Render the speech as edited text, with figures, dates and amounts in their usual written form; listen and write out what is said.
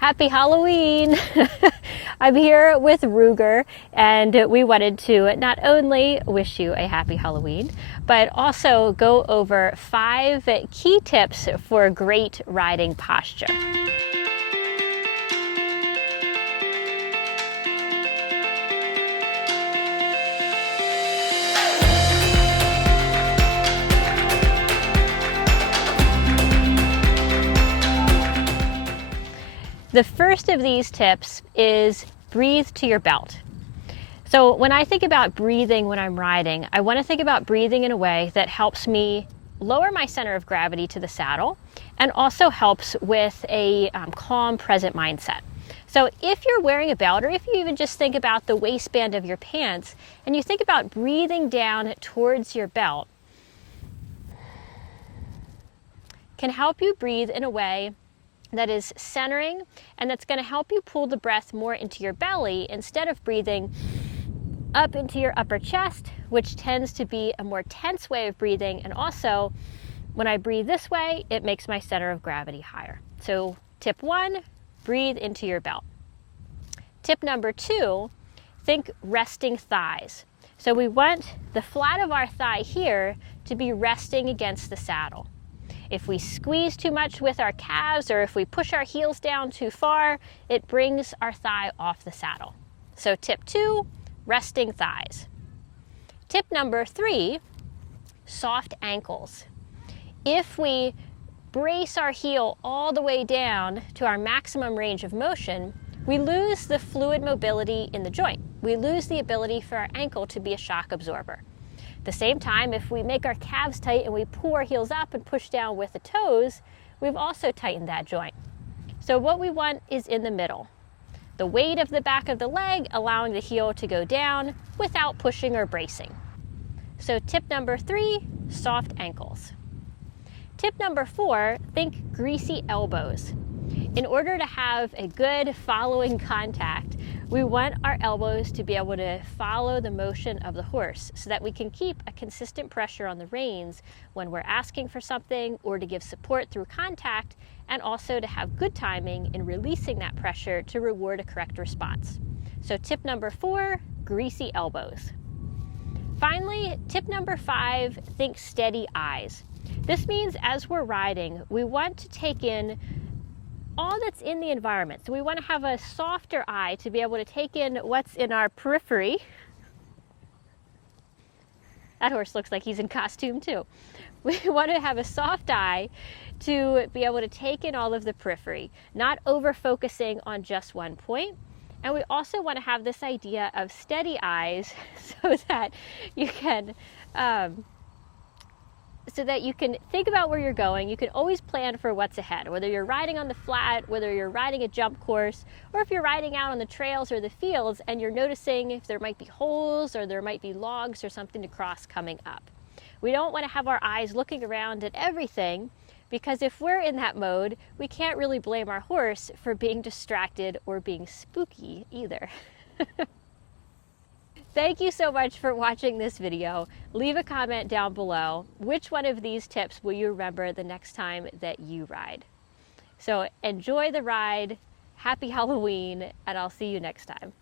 Happy Halloween! I'm here with Ruger, and we wanted to not only wish you a happy Halloween, but also go over 5 key tips for great riding posture. The first of these tips is breathe to your belt. So when I think about breathing when I'm riding, I want to think about breathing in a way that helps me lower my center of gravity to the saddle and also helps with a calm, present mindset. So if you're wearing a belt, or if you even just think about the waistband of your pants and you think about breathing down towards your belt, can help you breathe in a way that is centering, and that's going to help you pull the breath more into your belly instead of breathing up into your upper chest, which tends to be a more tense way of breathing. And also, when I breathe this way, it makes my center of gravity higher. So tip 1, breathe into your belt. Tip number 2, think resting thighs. So we want the flat of our thigh here to be resting against the saddle. If we squeeze too much with our calves, or if we push our heels down too far, it brings our thigh off the saddle. So tip 2, resting thighs. Tip number 3, soft ankles. If we brace our heel all the way down to our maximum range of motion, we lose the fluid mobility in the joint. We lose the ability for our ankle to be a shock absorber. At the same time, if we make our calves tight and we pull our heels up and push down with the toes, we've also tightened that joint. So what we want is in the middle. The weight of the back of the leg allowing the heel to go down without pushing or bracing. So tip number 3, soft ankles. Tip number 4, think greasy elbows. In order to have a good following contact, we want our elbows to be able to follow the motion of the horse so that we can keep a consistent pressure on the reins when we're asking for something, or to give support through contact, and also to have good timing in releasing that pressure to reward a correct response. So tip number 4, greasy elbows. Finally, tip number 5, think steady eyes. This means as we're riding, we want to take in all that's in the environment. So we want to have a softer eye to be able to take in what's in our periphery. That horse looks like he's in costume too. We want to have a soft eye to be able to take in all of the periphery, not over focusing on just one point. And we also want to have this idea of steady eyes so that you can think about where you're going. You can always plan for what's ahead, whether you're riding on the flat, whether you're riding a jump course, or if you're riding out on the trails or the fields and you're noticing if there might be holes or there might be logs or something to cross coming up. We don't want to have our eyes looking around at everything, because if we're in that mode, we can't really blame our horse for being distracted or being spooky either. Thank you so much for watching this video. Leave a comment down below. Which one of these tips will you remember the next time that you ride? So enjoy the ride, happy Halloween, and I'll see you next time.